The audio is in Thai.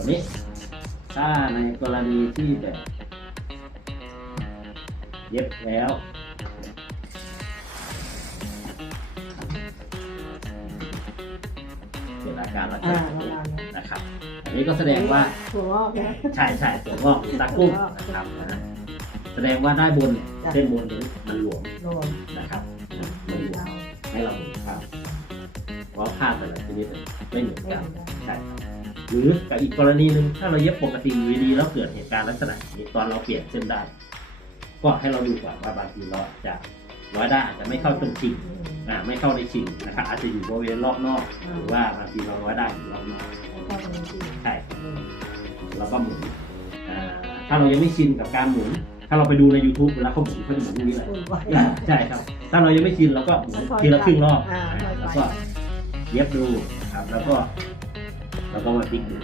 ตัวนี้ ถ้าในกรณีที่แบบเย็บแล้วเกิดอาการลักษอ่าณะประนี้มาณนี้นะครับ อันนี้ก็แสดงว่าถั่วงอกนะใช่ใช่ตัวงอกหรือตากุ้งนะครับนะแสดงว่าได้บนเนี่ยจ้ะเส้นบนนี้มันหลวมรวมนะครับมันหลวมเราให้เราหมุนผ้าเพราะผ้าแต่ละชนิดไม่เหมือนไม่กันได้ใช่ครับ หรือกับอีกกรณีหนึ่งถ้าเราเย็บปกติอยู่ดีๆแล้วเกิดเหตุการณ์ลักษณะนี้ตอนเราเปลี่ยนเส้นได้ ก็ให้เราดูก่อนว่าบางทีเราอาจจะร้อยได้อาจจะไม่เข้าตรงชิงอืมอ่าไม่เข้าในชิงนะครับอาจจะอยู่บริเวณรอบนอกอ่าหรือว่าบางทีเราร้อยได้อยู่รอบนอกแล้วก็ตรงนี้ที่ใช่ครับอืมเราก็หมุนอ่าถ้าเรายังไม่ชินกับการหมุน ถ้าเราไปดูใน YouTube เวลาเขาหมุนเขาจะหมุนอย่างนี้เลยอุ่นไว้อ่าใช่ครับ ถ้าเรายังไม่ชินเราก็หมุนทีละครึ่งรอบอ่าค่อยๆแล้วก็เย็บดูนะครับแล้วก็ kawan-kawan tiga?